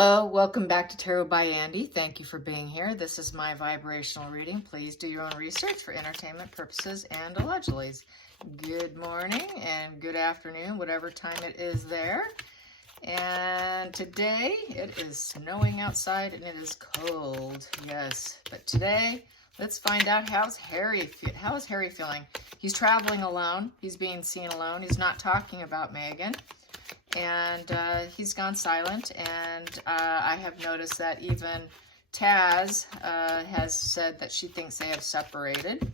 Hello, welcome back to Tarot by Andy. Thank you for being here. This is my vibrational reading. Please do your own research for entertainment purposes and allegedly. Good morning and good afternoon, whatever time it is there. And today it is snowing outside and it is cold. Yes, but today let's find out how is Harry feeling. He's traveling alone. He's being seen alone. He's not talking about Megan. And he's gone silent, and I have noticed that even Taz has said that she thinks they have separated.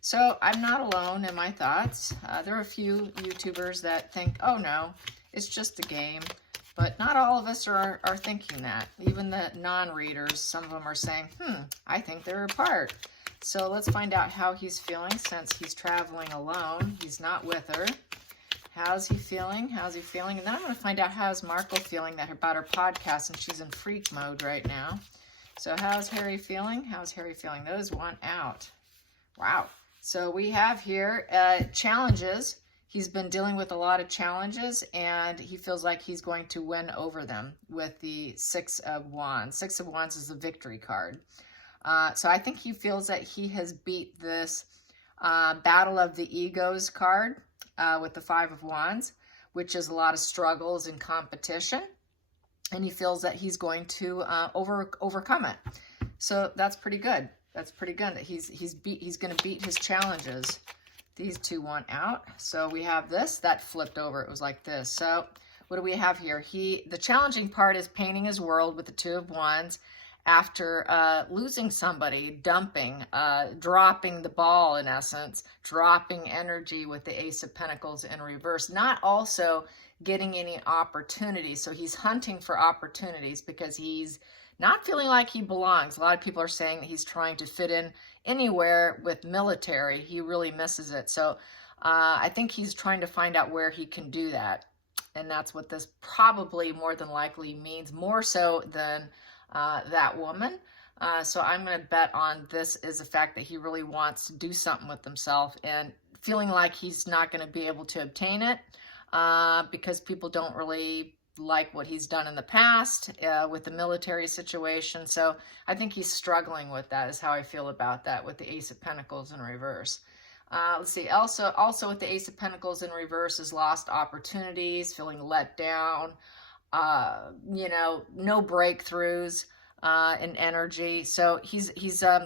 So I'm not alone in my thoughts. There are a few YouTubers that think, oh no, it's just a game. But not all of us are thinking that. Even the non-readers, some of them are saying, I think they're apart. So let's find out how he's feeling since he's traveling alone. He's not with her. How's he feeling? How's he feeling? And then I'm going to find out how's Markle feeling about her podcast, and she's in freak mode right now. So how's Harry feeling? How's Harry feeling? Those want out. Wow. So we have here challenges. He's been dealing with a lot of challenges, and he feels like he's going to win over them with the Six of Wands. Six of Wands is the victory card. So I think he feels that he has beat this Battle of the Egos card. With the Five of Wands, which is a lot of struggles and competition, and he feels that he's going to overcome it. So that's pretty good. That's pretty good. That he's going to beat his challenges. These two want out. So we have this that flipped over. It was like this. So what do we have here? The challenging part is painting his world with the Two of Wands. After losing somebody, dumping, dropping the ball in essence, dropping energy with the Ace of Pentacles in reverse, not also getting any opportunities. So he's hunting for opportunities because he's not feeling like he belongs. A lot of people are saying that he's trying to fit in anywhere with military. He really misses it. So I think he's trying to find out where he can do that. And that's what this probably more than likely means, more so than that woman. So I'm going to bet on this is the fact that he really wants to do something with himself and feeling like he's not going to be able to obtain it because people don't really like what he's done in the past with the military situation. So I think he's struggling with that is how I feel about that with the Ace of Pentacles in reverse. Let's see. Also with the Ace of Pentacles in reverse is lost opportunities, feeling let down, no breakthroughs in energy. So he's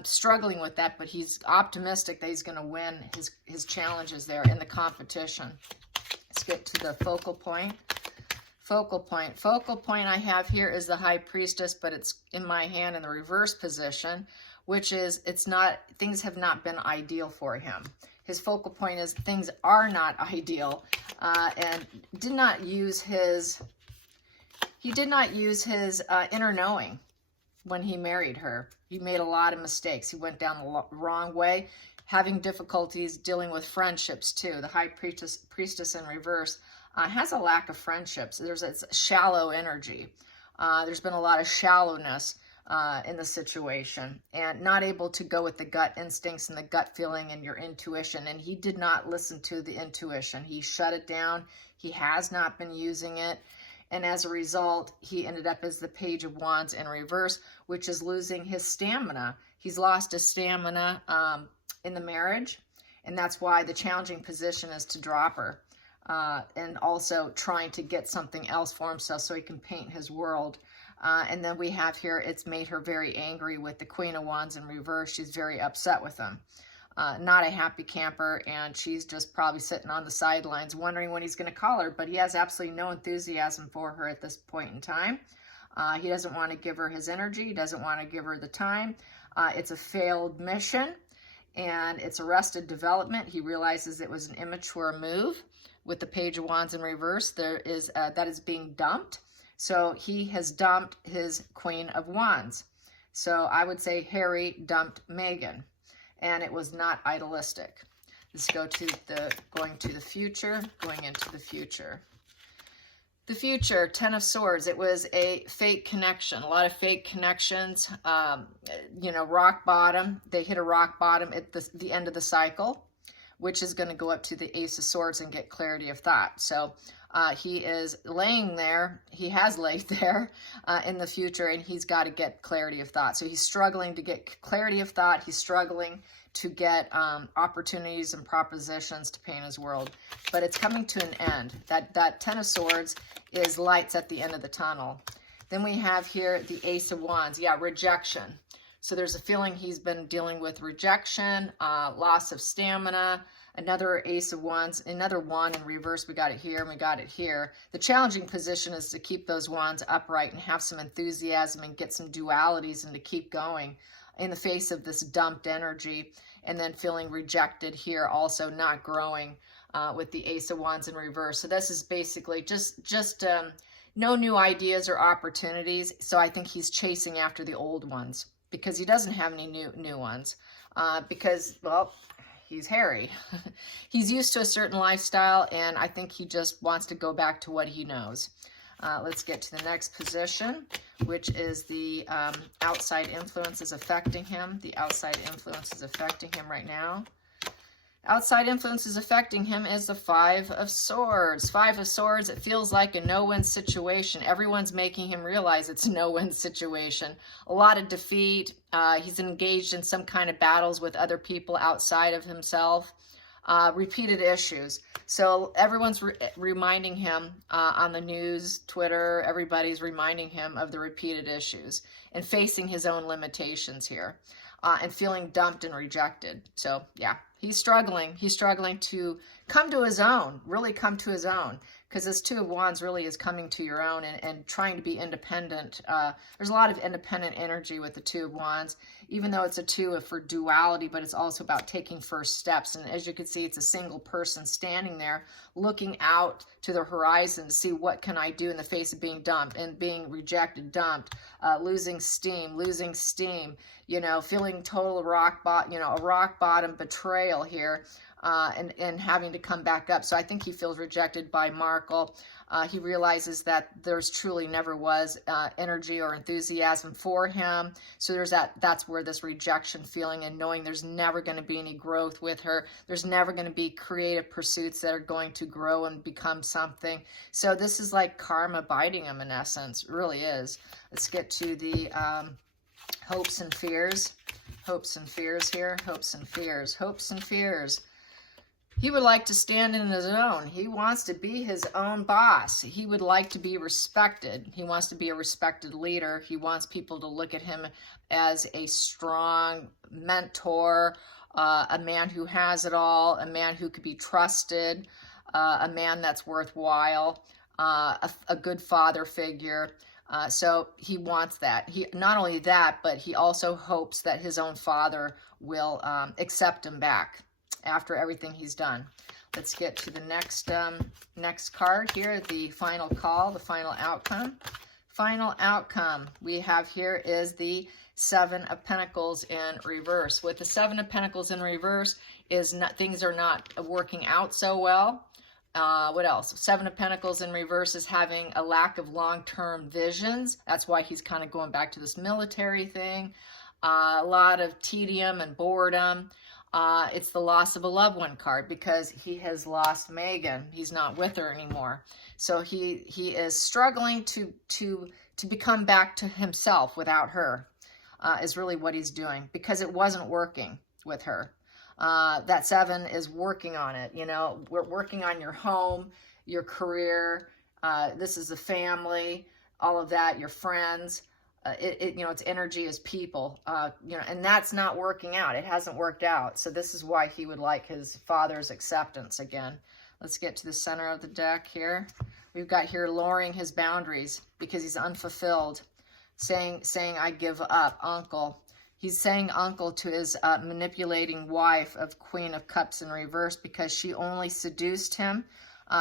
struggling with that, but he's optimistic that he's going to win his challenges there in the competition. Let's get to the focal point. Focal point I have here is the High Priestess, but it's in my hand in the reverse position, which is things have not been ideal for him. His focal point is things are not ideal, and did not use his inner knowing when he married her. He made a lot of mistakes. He went down the wrong way, having difficulties dealing with friendships too. The High Priestess in reverse has a lack of friendships. There's a shallow energy. There's been a lot of shallowness in the situation and not able to go with the gut instincts and the gut feeling and your intuition. And he did not listen to the intuition. He shut it down. He has not been using it. And as a result, he ended up as the Page of Wands in reverse, which is losing his stamina. He's lost his stamina in the marriage. And that's why the challenging position is to drop her. And also trying to get something else for himself so he can paint his world. And then we have here, it's made her very angry with the Queen of Wands in reverse. She's very upset with him. Not a happy camper, and she's just probably sitting on the sidelines wondering when he's going to call her, but he has absolutely no enthusiasm for her at this point in time. He doesn't want to give her his energy. He doesn't want to give her the time. It's a failed mission, and it's arrested development. He realizes it was an immature move with the Page of Wands in reverse. That is being dumped. So he has dumped his Queen of Wands. So I would say Harry dumped Megan. And it was not idealistic. Let's go to going into the future. The future, Ten of Swords. It was a fake connection. A lot of fake connections. Rock bottom. They hit a rock bottom at the end of the cycle, which is going to go up to the Ace of Swords and get clarity of thought. So He is laying there. He has laid there in the future, and he's got to get clarity of thought. So he's struggling to get clarity of thought. He's struggling to get opportunities and propositions to paint his world. But it's coming to an end. That Ten of Swords is lights at the end of the tunnel. Then we have here the Ace of Wands. Yeah, rejection. So there's a feeling he's been dealing with rejection, loss of stamina. Another Ace of Wands, another wand in reverse. We got it here and we got it here. The challenging position is to keep those wands upright and have some enthusiasm and get some dualities and to keep going in the face of this dumped energy, and then feeling rejected here, also not growing with the Ace of Wands in reverse. So this is basically just no new ideas or opportunities. So I think he's chasing after the old ones because he doesn't have any new ones because, well, he's Harry. He's used to a certain lifestyle, and I think he just wants to go back to what he knows. Let's get to the next position, which is the outside influences affecting him. The outside influences affecting him right now. Outside influences affecting him is the Five of Swords. Five of Swords, it feels like a no-win situation. Everyone's making him realize it's a no-win situation. A lot of defeat. He's engaged in some kind of battles with other people outside of himself. Repeated issues. So everyone's reminding him on the news, Twitter, everybody's reminding him of the repeated issues and facing his own limitations here and feeling dumped and rejected. So yeah, he's struggling. He's struggling to come to his own, really come to his own, because this Two of Wands really is coming to your own and trying to be independent. There's a lot of independent energy with the Two of Wands, even though it's a two for duality, but it's also about taking first steps. And as you can see, it's a single person standing there looking out to the horizon to see what can I do in the face of being dumped and being rejected, dumped, losing steam, you know, feeling total rock bottom betrayal here. And having to come back up. So I think he feels rejected by Markle. He realizes that there's truly never was energy or enthusiasm for him. So there's that's where this rejection feeling and knowing there's never going to be any growth with her. There's never going to be creative pursuits that are going to grow and become something. So this is like karma biting him in essence. It really is. Let's get to the hopes and fears. Hopes and fears here. Hopes and fears. Hopes and fears. He would like to stand in his own. He wants to be his own boss. He would like to be respected. He wants to be a respected leader. He wants people to look at him as a strong mentor, a man who has it all, a man who could be trusted, a man that's worthwhile, a good father figure. So he wants that. He not only that, but he also hopes that his own father will accept him back after everything he's done. Let's get to the next card here, the final call, the final outcome. Final outcome we have here is the Seven of Pentacles in reverse. With the Seven of Pentacles in reverse is things are not working out so well. What else? Seven of Pentacles in reverse is having a lack of long-term visions. That's why he's kind of going back to this military thing. A lot of tedium and boredom. It's the loss of a loved one card because he has lost Megan. He's not with her anymore. So he is struggling to become back to himself without her, is really what he's doing, because it wasn't working with her. That seven is working on it. You know, we're working on your home, your career. This is the family, all of that, your friends. You know, its energy is people, you know, and that's not working out. It hasn't worked out. So this is why he would like his father's acceptance again. Let's get to the center of the deck here. We've got here lowering his boundaries because he's unfulfilled, saying I give up, uncle. He's saying uncle to his manipulating wife of Queen of Cups in reverse because she only seduced him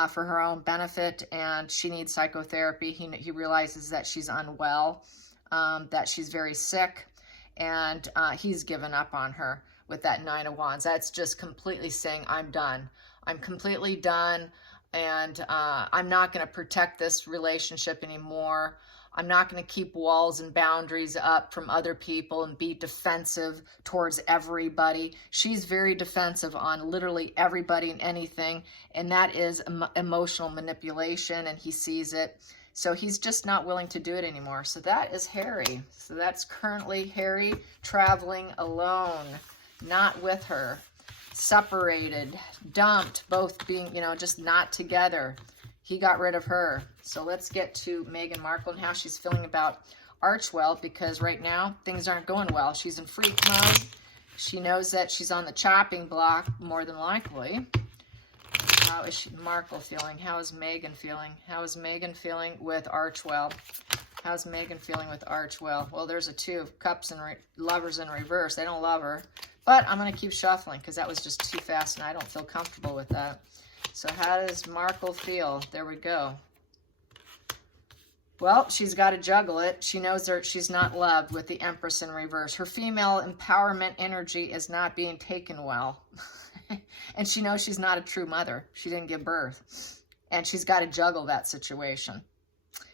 for her own benefit, and she needs psychotherapy. He realizes that she's unwell. That she's very sick, and he's given up on her with that Nine of Wands. That's just completely saying, I'm done. I'm completely done, and I'm not going to protect this relationship anymore. I'm not going to keep walls and boundaries up from other people and be defensive towards everybody. She's very defensive on literally everybody and anything, and that is emotional manipulation, and he sees it. So he's just not willing to do it anymore. So that is Harry. So that's currently Harry traveling alone, not with her, separated, dumped, both being, you know, just not together. He got rid of her. So let's get to Meghan Markle and how she's feeling about Archewell, because right now things aren't going well. She's in freak mode. She knows that she's on the chopping block more than likely. How is Markle feeling? How is Meghan feeling? How is Meghan feeling with Archewell? How's Meghan feeling with Archewell? Well, there's a 2 of Cups and Lovers in reverse. They don't love her. But I'm going to keep shuffling because that was just too fast and I don't feel comfortable with that. So how does Markle feel? There we go. Well, she's got to juggle it. She knows that she's not loved with the Empress in reverse. Her female empowerment energy is not being taken well. And she knows she's not a true mother. She didn't give birth. And she's got to juggle that situation.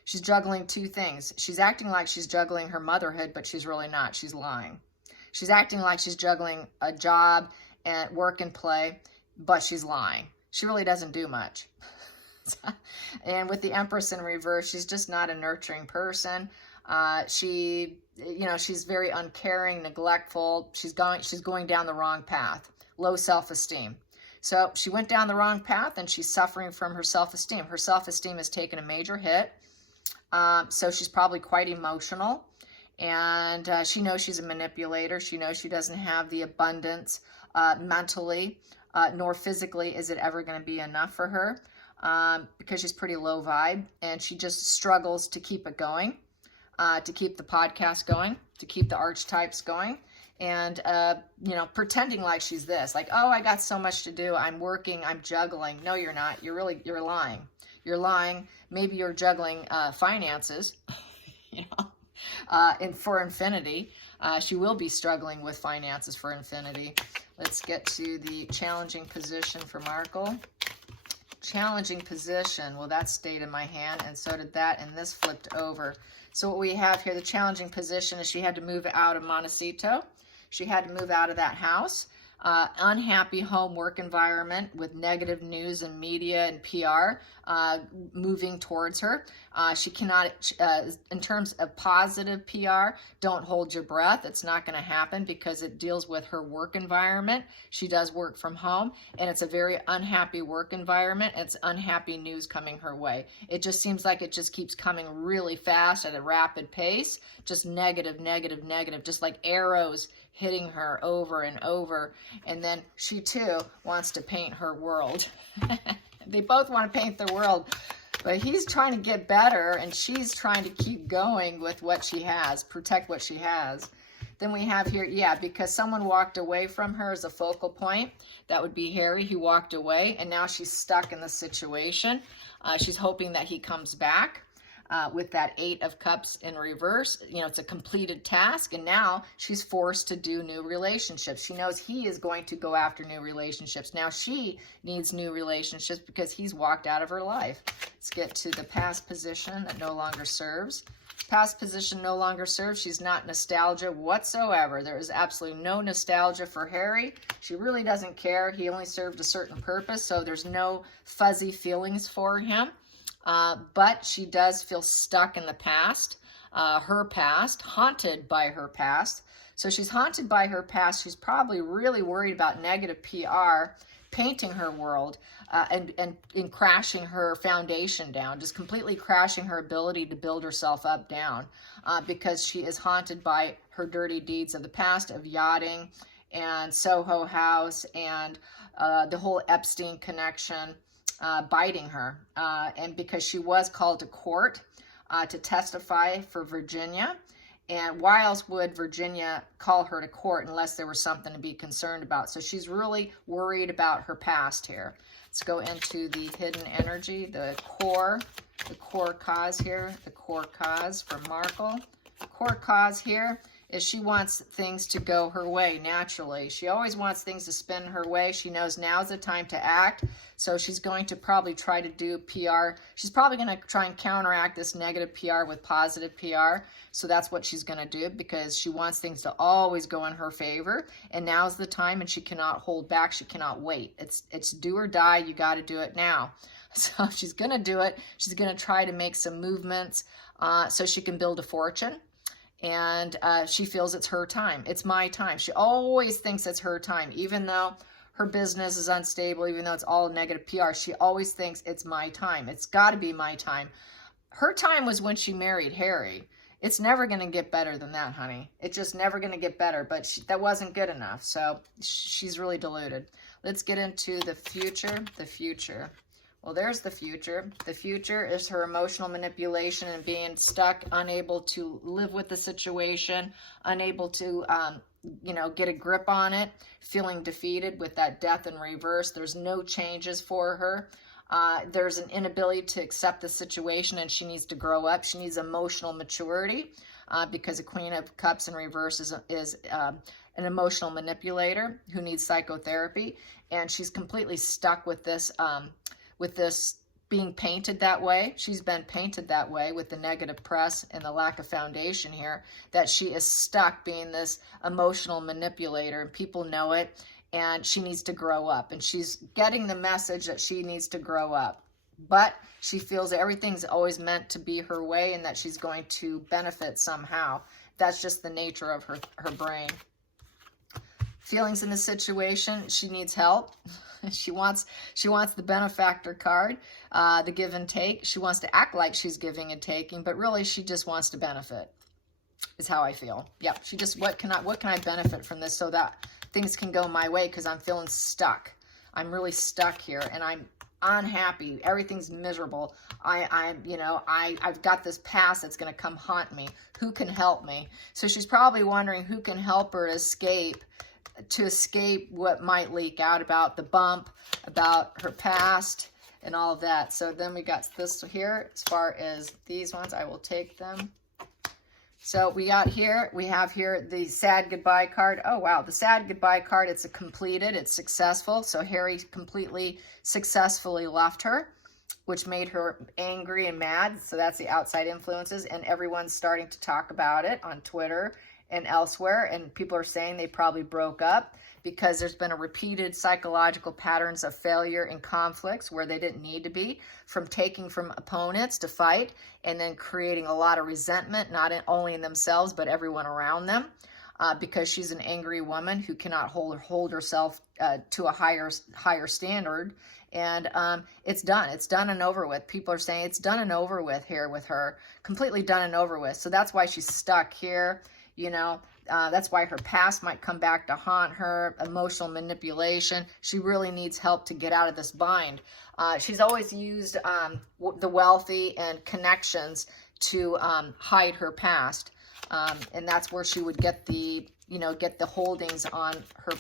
She's juggling 2 things. She's acting like she's juggling her motherhood, but she's really not. She's lying. She's acting like she's juggling a job and work and play, but she's lying. She really doesn't do much. And with the Empress in reverse, she's just not a nurturing person. She's very uncaring, neglectful. She's going down the wrong path. Low self-esteem. So she went down the wrong path and she's suffering from her self-esteem. Her self-esteem has taken a major hit. So she's probably quite emotional. And she knows she's a manipulator. She knows she doesn't have the abundance mentally, nor physically is it ever going to be enough for her, because she's pretty low vibe, and she just struggles to keep it going, to keep the podcast going, to keep the archetypes going, and pretending like she's this, like, oh, I got so much to do, I'm working, I'm juggling. No, you're not. You're lying. You're lying. Maybe you're juggling finances, and for infinity. She will be struggling with finances for infinity. Let's get to the challenging position for Markle. Challenging position. Well, that stayed in my hand, and so did that, and this flipped over. So what we have here, the challenging position, is she had to move out of Montecito. She had to move out of that house. Unhappy home work environment with negative news and media and PR moving towards her. She cannot, in terms of positive PR, don't hold your breath. It's not going to happen because it deals with her work environment. She does work from home, and it's a very unhappy work environment. It's unhappy news coming her way. It just seems like it just keeps coming really fast at a rapid pace, just negative, negative, negative, just like arrows hitting her over and over. And then she too wants to paint her world. They both want to paint their world, but he's trying to get better and she's trying to keep going with what she has, protect what she has. Then we have here, because someone walked away from her as a focal point. That would be Harry. He walked away, and now she's stuck in the situation. She's hoping that he comes back. With that 8 of Cups in reverse, it's a completed task, and now she's forced to do new relationships. She knows he is going to go after new relationships. Now she needs new relationships because he's walked out of her life. Let's get to the past position that no longer serves. Past position no longer serves. She's not nostalgia whatsoever. There is absolutely no nostalgia for Harry. She really doesn't care. He only served a certain purpose, so there's no fuzzy feelings for him. But she does feel stuck in the past, her past, haunted by her past. So she's haunted by her past. She's probably really worried about negative PR painting her world and crashing her foundation down, just completely crashing her ability to build herself up down, because she is haunted by her dirty deeds of the past, of yachting and Soho House and the whole Epstein connection. Biting her, and because she was called to court to testify for Virginia. And why else would Virginia call her to court unless there was something to be concerned about? So she's really worried about her past here. Let's go into the hidden energy, the core cause here, the core cause for Markle. The core cause here is she wants things to go her way naturally. She always wants things to spin her way. She knows now's the time to act. So she's going to probably try to do PR. She's probably going to try and counteract this negative PR with positive PR. So that's what she's going to do, because she wants things to always go in her favor. And now's the time, and she cannot hold back. She cannot wait. It's do or die. You got to do it now. So she's going to do it. She's going to try to make some movements so she can build a fortune. And she feels it's her time. It's my time. She always thinks it's her time, even though her business is unstable, even though it's all negative PR. She always thinks it's my time. It's got to be my time. Her time was when she married Harry. It's never going to get better than that, honey. It's just never going to get better, but that wasn't good enough. So she's really deluded. Let's get into the future. The future. Well, there's the future. The future is her emotional manipulation and being stuck, unable to live with the situation, unable to, get a grip on it, feeling defeated with that death in reverse. There's no changes for her. There's an inability to accept the situation, and she needs to grow up. She needs emotional maturity because the Queen of Cups in reverse is an emotional manipulator who needs psychotherapy, and she's completely stuck with this being painted that way. She's been painted that way with the negative press and the lack of foundation here, that she is stuck being this emotional manipulator, and people know it, and she needs to grow up, and she's getting the message that she needs to grow up, but she feels that everything's always meant to be her way and that she's going to benefit somehow. That's just the nature of her brain. Feelings in the situation, she needs help. She wants the benefactor card, the give and take. She wants to act like she's giving and taking, but really she just wants to benefit, is how I feel. Yep, she just, what can I benefit from this so that things can go my way, because I'm feeling stuck. I'm really stuck here, and I'm unhappy. Everything's miserable. I've got this past that's going to come haunt me. Who can help me? So she's probably wondering who can help her escape what might leak out about the bump, about her past, and all of that. So then we got this here. As far as these ones, I will take them. So we have here the sad goodbye card. Oh, wow. The sad goodbye card, it's completed. It's successful. So Harry completely successfully left her, which made her angry and mad. So that's the outside influences. And everyone's starting to talk about it on Twitter and elsewhere. And people are saying they probably broke up because there's been a repeated psychological patterns of failure and conflicts where they didn't need to be, from taking from opponents to fight, and then creating a lot of resentment, not only in themselves, but everyone around them, because she's an angry woman who cannot hold herself to a higher standard. And it's done. It's done and over with. People are saying it's done and over with here with her, completely done and over with. So that's why she's stuck here. That's why her past might come back to haunt her, emotional manipulation. She really needs help to get out of this bind. She's always used the wealthy and connections to hide her past. And that's where she would get the holdings on her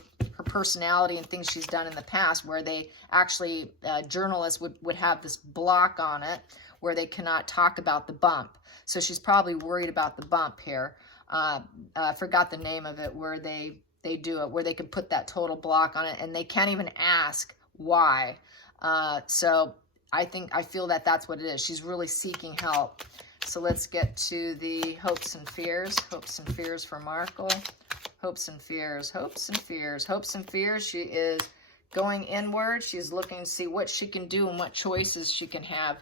personality and things she's done in the past, where they actually, journalists would have this block on it where they cannot talk about the bump. So she's probably worried about the bump here. I forgot the name of it, where they do it, where they can put that total block on it, and they can't even ask why. So I feel that that's what it is. She's really seeking help. So let's get to the hopes and fears. Hopes and fears for Markle. Hopes and fears. Hopes and fears. Hopes and fears. She is going inward. She's looking to see what she can do and what choices she can have.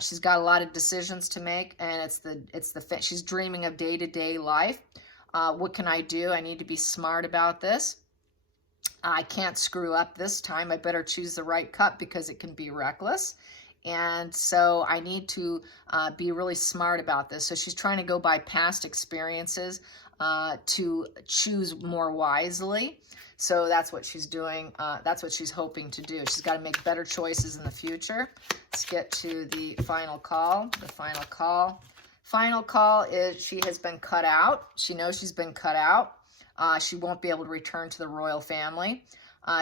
She's got a lot of decisions to make, and she's dreaming of day-to-day life. What can I do? I need to be smart about this. I can't screw up this time. I better choose the right cup because it can be reckless. And so I need to be really smart about this. So she's trying to go by past experiences to choose more wisely. So that's what she's doing. That's what she's hoping to do. She's got to make better choices in the future. Let's get to the final call. The final call. Final call is she has been cut out. She knows she's been cut out. She won't be able to return to the royal family.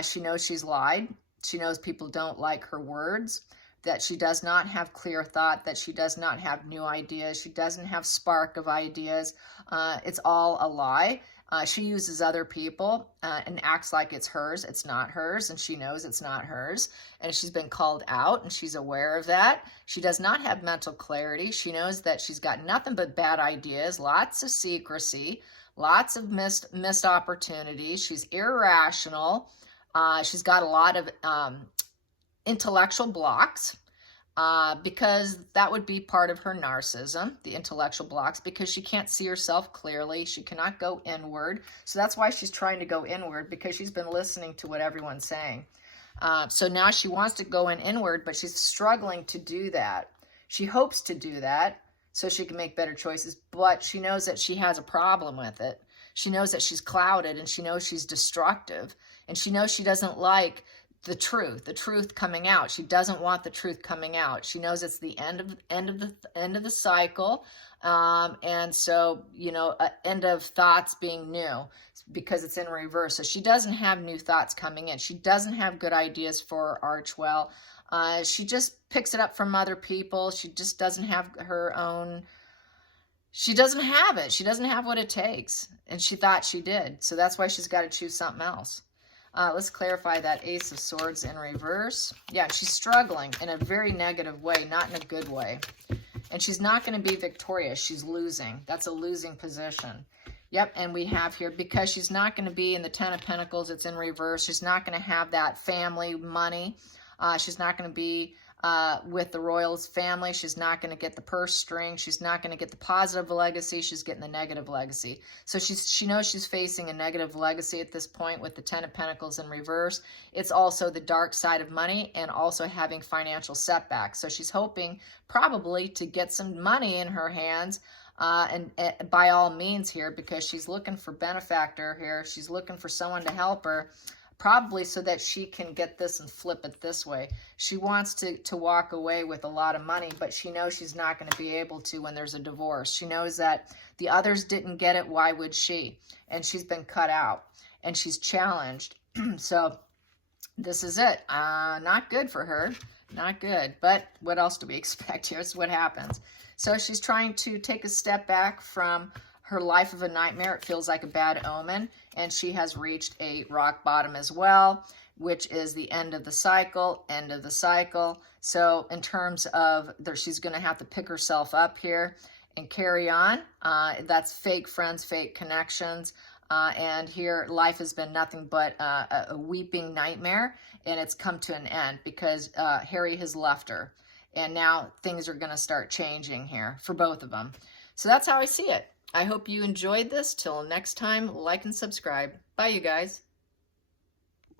She knows she's lied. She knows people don't like her words. that she does not have clear thought, that she does not have new ideas, she doesn't have spark of ideas. It's all a lie. She uses other people and acts like it's hers. It's not hers, and she knows it's not hers. And she's been called out, and she's aware of that. She does not have mental clarity. She knows that she's got nothing but bad ideas, lots of secrecy, lots of missed opportunities. She's irrational. She's got a lot of intellectual blocks. Because that would be part of her narcissism, the intellectual blocks, because she can't see herself clearly. She cannot go inward. So that's why she's trying to go inward, because she's been listening to what everyone's saying. So now she wants to go inward, but she's struggling to do that. She hopes to do that so she can make better choices, but she knows that she has a problem with it. She knows that she's clouded, and she knows she's destructive, and she knows she doesn't like the truth coming out. She doesn't want the truth coming out. She knows it's the end of the cycle, and so end of thoughts being new, because it's in reverse. So she doesn't have new thoughts coming in. She doesn't have good ideas for Archwell. She just picks it up from other people. She just doesn't have her own. She doesn't have it. She doesn't have what it takes, and she thought she did. So that's why she's got to choose something else. Let's clarify that Ace of Swords in reverse. Yeah, she's struggling in a very negative way, not in a good way. And she's not going to be victorious. She's losing. That's a losing position. Yep, and we have here, because she's not going to be in the Ten of Pentacles, it's in reverse. She's not going to have that family money. She's not going to be with the Royals family. She's not going to get the purse string. She's not going to get the positive legacy. She's getting the negative legacy. So she knows she's facing a negative legacy at this point with the Ten of Pentacles in reverse. It's also the dark side of money, and also having financial setbacks. So she's hoping probably to get some money in her hands, and by all means here, because she's looking for benefactor here. She's looking for someone to help her, probably so that she can get this and flip it this way. She wants to walk away with a lot of money, but she knows she's not going to be able to when there's a divorce. She knows that the others didn't get it. Why would she? And she's been cut out, and she's challenged. So this is it. Not good for her. Not good. But what else do we expect? Here's what happens. So she's trying to take a step back from her life of a nightmare. It feels like a bad omen, and she has reached a rock bottom as well, which is the end of the cycle, So in terms of she's going to have to pick herself up here and carry on. That's fake friends, fake connections. And here life has been nothing but a weeping nightmare, and it's come to an end because Harry has left her. And now things are going to start changing here for both of them. So that's how I see it. I hope you enjoyed this. Till next time, like and subscribe. Bye, you guys.